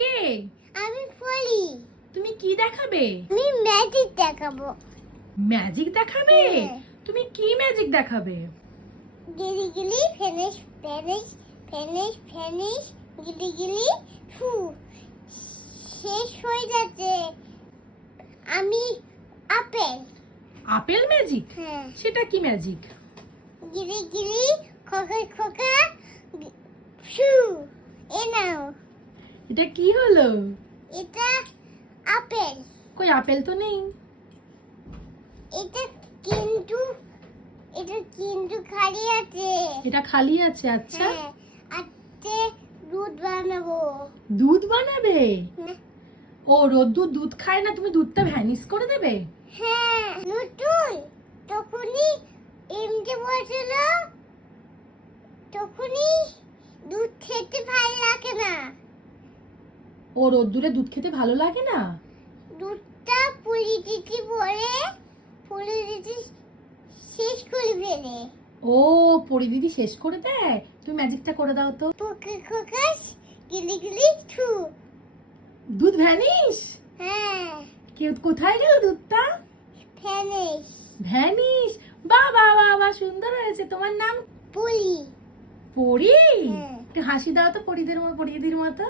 কে? আমি পড়ি। তুমি কি দেখাবে? আমি ম্যাজিক দেখাবো। ম্যাজিক দেখাবে? হ্যাঁ। তুমি কি ম্যাজিক দেখাবে? গিলি গিলি ফেনিশ ফেনিশ ফেনিশ ফেনিশ গিলি গিলি ফু শেষ হয়ে যাচ্ছে। আমি আপেল। Apple magic? হ্যাঁ। সেটা কি ম্যাজিক? গিলি গিলি খোকা খোকা ফু এ নাও। এটা কি হলো? এটা আপেল। কই আপেল তো নেই। এটা কিন্তু খালি আছে। এটা খালি আছে। আচ্ছা, হ্যাঁ, আজকে দুধ বানাবো। দুধ বানাবে? না, ও রোদ্দুর দুধ খায় না, তুমি দুধটা ভ্যানিশ করে দেবে? হ্যাঁ নতুন তখনই এমকে বলছিল তখনই দুধ খেতে ভালো লাগে না। ও রোদ্দুরে দুধ খেতে ভালো লাগে না? দুধটা পুলি দিতে পরে পুলি দিতে শেষ করে ফেলে। ও পরিদিদি শেষ করে দেয়। তুমি ম্যাজিকটা করে দাও তো। পোকে খোকাস গিলি গিলি থু। দুধ ভ্যানিশ? হ্যাঁ কেউ কোথায় গেল দুধটা? ফেনিশ ভ্যানিশ। বাহ বাহ বাহ বাহ, সুন্দর হয়েছে। তোমার নাম? পুলি। পরি? হ্যাঁ। একটু হাসি দাও তো পরিদির মতো।